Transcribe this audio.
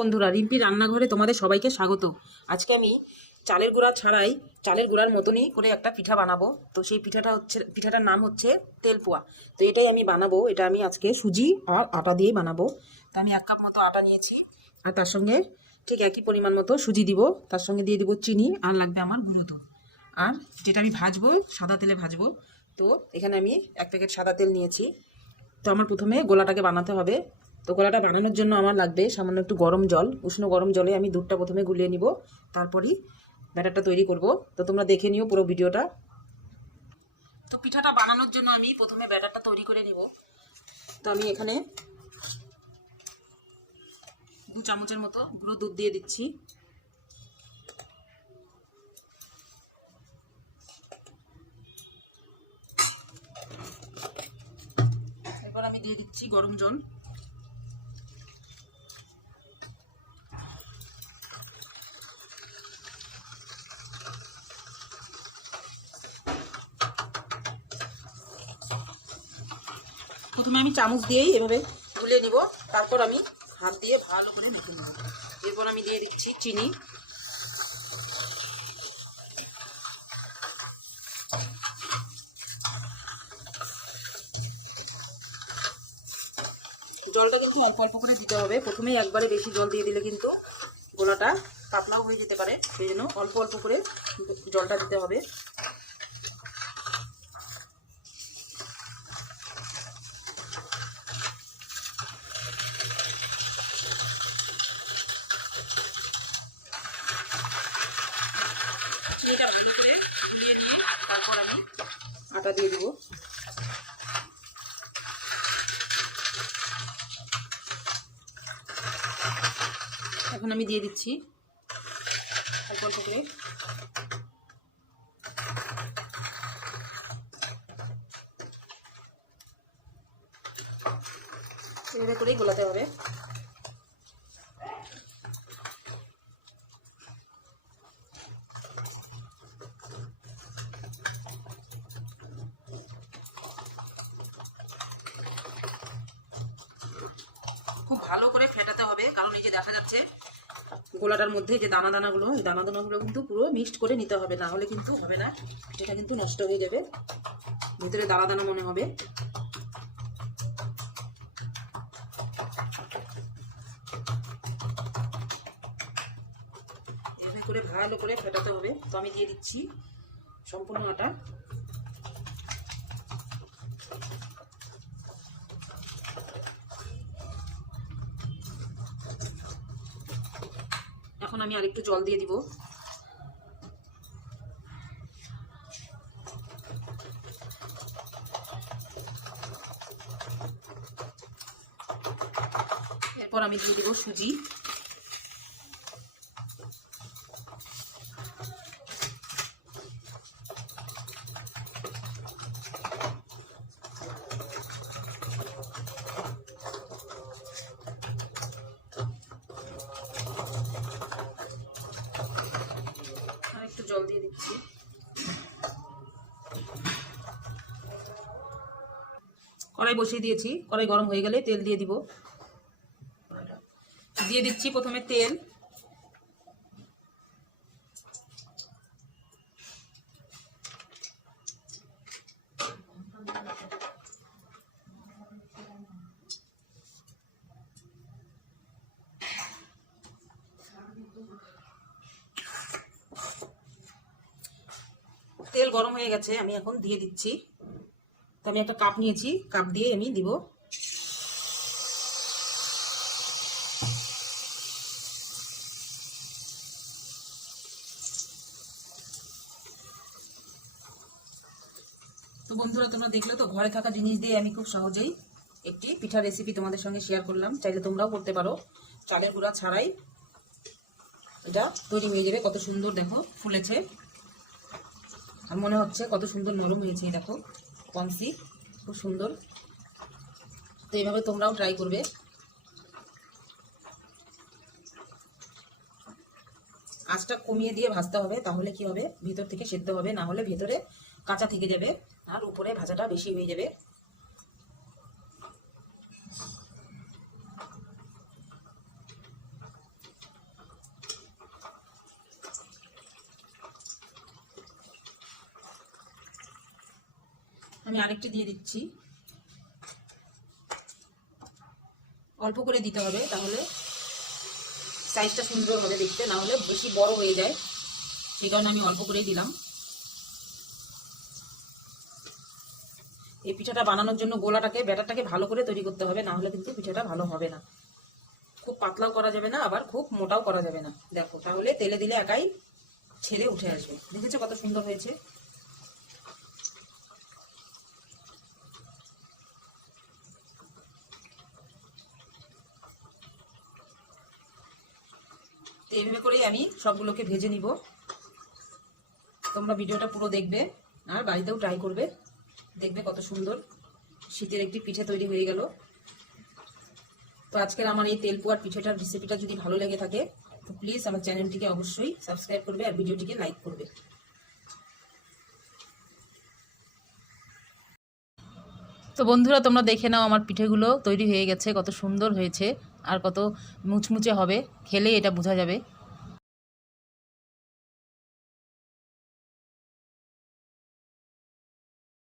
বন্ধুরা, রিম্পি রান্নাঘরে তোমাদের সবাইকে স্বাগত। আজকে আমি চালের গুঁড়া ছাড়াই চালের গুঁড়ার মতনই করে একটা পিঠা বানাবো। তো সেই পিঠাটার নাম হচ্ছে তেলপোয়া। তো এটাই আমি বানাবো। এটা আমি আজকে সুজি আর আটা দিয়েই বানাবো। তো আমি 1 কাপ মতো আটা নিয়েছি, আর তার সঙ্গে ঠিক একই পরিমাণ মতো সুজি দিব। তার সঙ্গে দিয়ে দিব চিনি, আর লাগবে আমার গুঁড়ো দুধ। আর যেটা আমি ভাজবো, সাদা তেলে ভাজবো। তো এখানে আমি 1 প্যাকেট সাদা তেল নিয়েছি। তো আমার প্রথমে গোলাটাকে বানাতে হবে। তো গোলাটা বানানোর জন্য আমার লাগবে সামান্য একটু গরম জল। উষ্ণ গরম জলে আমি দুধটা প্রথমে গুলিয়ে নিব, তারপরই ব্যাটারটা তৈরি করব। তো তোমরা দেখে নিও পুরো ভিডিওটা। তো পিঠাটা বানানোর জন্য আমি প্রথমে ব্যাটারটা তৈরি করে নিব। তো আমি এখানে 2 চামচের মতো গুঁড়ো দুধ দিয়ে দিচ্ছি। এরপর আমি দিয়ে দিচ্ছি গরম জল। প্রথমে আমি চামচ দিয়েই এভাবে গুলিয়ে নিব, তারপর আমি হাত দিয়ে ভালো করে মেখে নেব। এরপর আমি দিয়ে দিচ্ছি চিনি। জলটা কিন্তু অল্প অল্প করে দিতে হবে। প্রথমেই একবারে বেশি জল দিয়ে দিলে কিন্তু গোলাটা পাতলাও হয়ে যেতে পারে, সেই জন্য অল্প অল্প করে জলটা দিতে হবে। চিনিটা ভালো করে দিয়ে দিয়ে তারপর আমি আটা দিয়ে দিব। এখন আমি দিয়ে দিচ্ছি অল্প অল্প করে। এভাবে করেই গোলাতে হবে। খুব ভালো করে ফেটাতে হবে, কারণ এই যে দেখা যাচ্ছে গোলাটার মধ্যে যে দানা দানাগুলো, এই দানা দানাগুলো কিন্তু পুরো মিক্সড করে নিতে হবে, না হলে কিন্তু হবে না। এটা কিন্তু নষ্ট হয়ে যাবে, ভিতরে দানা দানা মনে হবে। এভাবে করে ভালো করে ফেটাতে হবে। তো আমি দিয়ে দিচ্ছি সম্পূর্ণ আটা। এখন আমি আরেকটু জল দিয়ে দিব। এরপর আমি দিয়ে দিব সুজি। আর একটু জল দিয়ে দিচ্ছি। কড়াই বসিয়ে দিয়েছি, কড়াই গরম হয়ে গেলে তেল দিয়ে দিব। দিয়ে দিচ্ছি প্রথমে তেল। তেল গরম হয়ে গেছে, আমি এখন দিয়ে দিচ্ছি। তো আমি একটা কাপ নিয়েছি, কাপ দিয়ে আমি দিব। তো বন্ধুরা, তোমরা দেখলে তো ঘরে থাকা জিনিস দিয়ে আমি খুব সহজেই একটি পিঠা রেসিপি তোমাদের সঙ্গে শেয়ার করলাম। চাইলে তোমরাও করতে পারো। চালের গুঁড়া ছাড়াই এটা তৈরি হয়ে যাবে। কত সুন্দর দেখো ফুলেছে, আর মনে হচ্ছে কত সুন্দর নরম হয়েছে। দেখো কমসি, খুব সুন্দর। তো এইভাবে তোমরাও ট্রাই করবে। আঁচটা কমিয়ে দিয়ে ভাজতে হবে, তাহলে কি হবে, ভিতর থেকে সেদ্ধ হবে, না হলে ভেতরে কাঁচা থেকে যাবে আর উপরে ভাজাটা বেশি হয়ে যাবে। আমি আরেকটি দিয়ে দিচ্ছি। অল্প করে দিতে হবে, তাহলে সাইজটা সুন্দর হবে দেখতে, না হলে বেশি বড় হয়ে যায়, সেই কারণে আমি অল্প করেই দিলাম। এই পিঠাটা বানানোর জন্য ব্যাটারটাকে ভালো করে তৈরি করতে হবে, না হলে কিন্তু পিঠাটা ভালো হবে না। খুব পাতলাও করা যাবে না, আবার খুব মোটাও করা যাবে না। দেখো, তাহলে তেলে দিলে একাই ছেড়ে উঠে আসবে। দেখেছো কত সুন্দর হয়েছে। তো এইভাবে করেই আমি সবগুলোকে ভেজে নিব। তোমরা ভিডিওটা পুরো দেখবে আর বাড়িতেও ট্রাই করবে, দেখবে কত সুন্দর শীতের একটি পিঠে তৈরি হয়ে গেল। তো আজকের আমার এই তেলপুয়ার পিঠেটার রেসিপিটা যদি ভালো লেগে থাকে তো প্লিজ আমার চ্যানেলটিকে অবশ্যই সাবস্ক্রাইব করবে আর ভিডিওটিকে লাইক করবে। তো বন্ধুরা, তোমরা দেখে নাও আমার পিঠেগুলো তৈরি হয়ে গেছে, কত সুন্দর হয়েছে আর কত মুচমুচে হবে, খেলে এটা বোঝা যাবে।